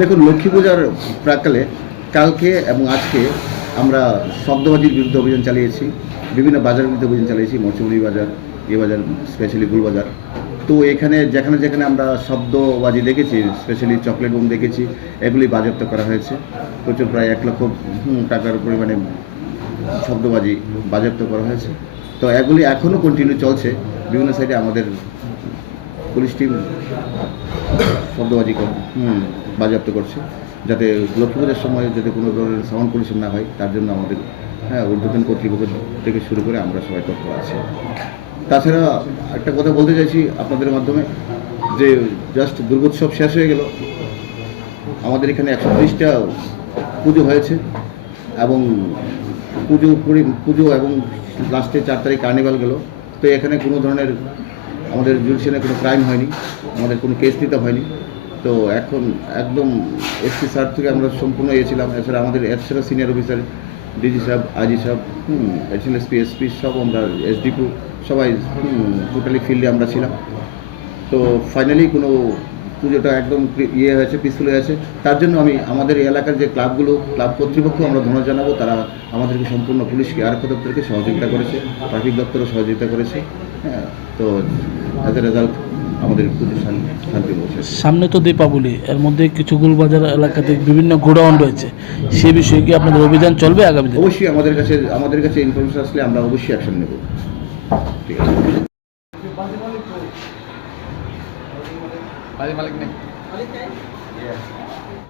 দেখুন, লক্ষ্মী পূজার প্রাকালে কালকে এবং আজকে আমরা শব্দবাজির বিরুদ্ধে অভিযান চালিয়েছি, বিভিন্ন বাজারের বিরুদ্ধে অভিযান চালিয়েছি মরচুমুড়ি বাজার, এ বাজার, স্পেশালি গুলবাজার তো এখানে যেখানে যেখানে আমরা শব্দবাজি দেখেছি, স্পেশালি চকলেট বোম দেখেছি, এগুলি বাজেয়াপ্ত করা হয়েছে। প্রচুর প্রায় এক লক্ষ টাকার পরিমাণে শব্দবাজি বাজেয়াপ্ত করা হয়েছে। তো এগুলি এখনও কন্টিনিউ চলছে। বিভিন্ন সাইডে আমাদের পুলিশ টিম শব্দবাজি বাজেয়াপ্ত করছে। যাতে লক্ষ্মী পূজার সময় যাতে কোনো ধরনের সাউন্ড পলিউশন না হয় তার জন্য আমাদের হ্যাঁ ঊর্ধ্বতন কর্তৃপক্ষ থেকে শুরু করে আমরা সবাই তৎপর আছি। তাছাড়া একটা কথা বলতে চাইছি আপনাদের মাধ্যমে যে জাস্ট দুর্গোৎসব শেষ হয়ে গেল। আমাদের এখানে একশো ত্রিশটা পুজো হয়েছে এবং পুজো পরি পুজো এবং লাস্টে চার তারিখ কার্নিভাল গেল। তো এখানে কোনো ধরনের আমাদের জুডিশিয়ালে কোনো ক্রাইম হয়নি, আমাদের কোনো কেস দিতে হয়নি। তো এখন একদম এসপি স্যার থেকে আমরা সম্পূর্ণ এসেছিলাম এছাড়া আমাদের এছাড়া সিনিয়র অফিসার ডিজি সাহেব আইজি সাহেব এডিশনাল এসপি এসপি সব আমরা এসডিপু সবাই টোটালি ফিল্ডে আমরা ছিলাম। তো ফাইনালি কোনো পুজোটা একদম ইয়ে হয়েছে পিসফুল হয়েছে তার জন্য আমি, আমাদের এলাকার যে ক্লাবগুলো ক্লাব কর্তৃপক্ষ আমরা ধন্যবাদ জানাব। তারা আমাদেরকে সম্পূর্ণ পুলিশকে, আরক্ষা দপ্তরকে সহযোগিতা করেছে ট্রাফিক দপ্তরও সহযোগিতা করেছে। হ্যাঁ তো অ্যাজ এ রেজাল্ট আমাদের শান- শান্তি সামনে তো দীপাবলি এর মধ্যে কিছু গুলবাজার এলাকাতে বিভিন্ন গোডাউন রয়েছে। সে বিষয়ে কি আপনাদের অভিযান চলবে আগামী দিনে? অবশ্যই আমাদের কাছে আমাদের কাছে ইনফরমেশন আসলে আমরা অবশ্যই অ্যাকশন নেব। ঠিক আছে। বাড়ি মালিক নেই।